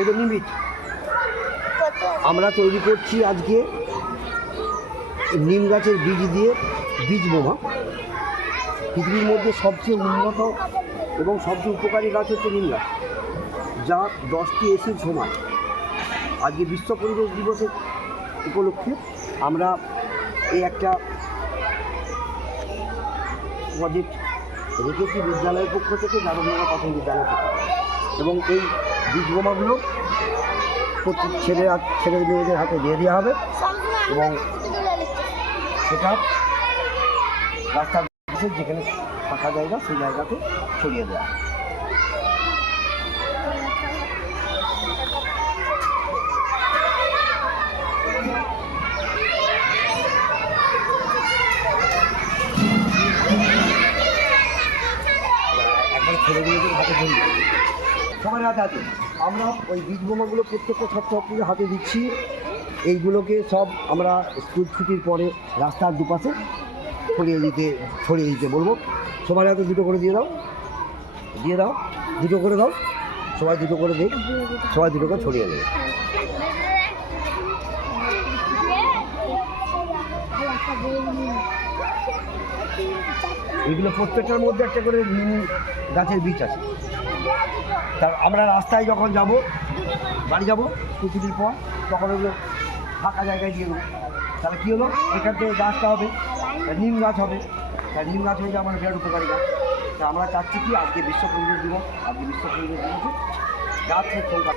এটা নিমিট আমরা তৈরি করছি আজকে নিম গাছের বীজ দিয়ে বীজ বোমা। পৃথিবীর মধ্যে সবচেয়ে উন্নত এবং সবচেয়ে উপকারী গাছ হচ্ছে নিম গাছ, যা 10টি এসির সমান। আজকে বিশ্ব পরিবেশ দিবসের উপলক্ষে আমরা এই একটা প্রজেক্ট রেখেছি বিদ্যালয়ের পক্ষ থেকে, যাদবনগর প্রাথমিক বিদ্যালয়ের পক্ষ থেকে। এবং এই বীজ বোমাগুলো প্রত্যেক ছেলে মেয়েদের হাতে দিয়ে দেওয়া হবে এবং সেটা রাস্তার যেখানে ফাঁকা জায়গা সেই জায়গাতে ছড়িয়ে দেওয়া। একবার ছেলেমেয়েদের হাতে ধরি সবার হাতে আছে। আমরা ওই বীজ বোমাগুলো প্রত্যেকটা ছাত্রছাত্রীদের হাতে দিচ্ছি। এইগুলোকে সব আমরা স্কুল ছুটির পরে রাস্তার দুপাশে ছড়িয়ে দিতে বলবো। সবার হাতে দুটো করে দিয়ে দাও, দুটো করে দাও, সবাই দুটো করে দিই, সবাই দুটো করে ছড়িয়ে দেবে। এইগুলো প্রত্যেকটার মধ্যে একটা করে নিম গাছের বীজ আছে। তা আমরা রাস্তায় যখন যাব, বাড়ি যাব কিছুদিন পর, তখন ওগুলো ফাঁকা জায়গায় দিয়ে দেবো। তাহলে কী হলো, এখান থেকে গাছটা হবে নিম গাছ হবে। নিম গাছ হয়ে আমার বিরাট উপকারী গাছ। তা আমরা চাচ্ছি কি আজকে বিশ্ব পরিবেশ দিবস, গাছের সংখ্যা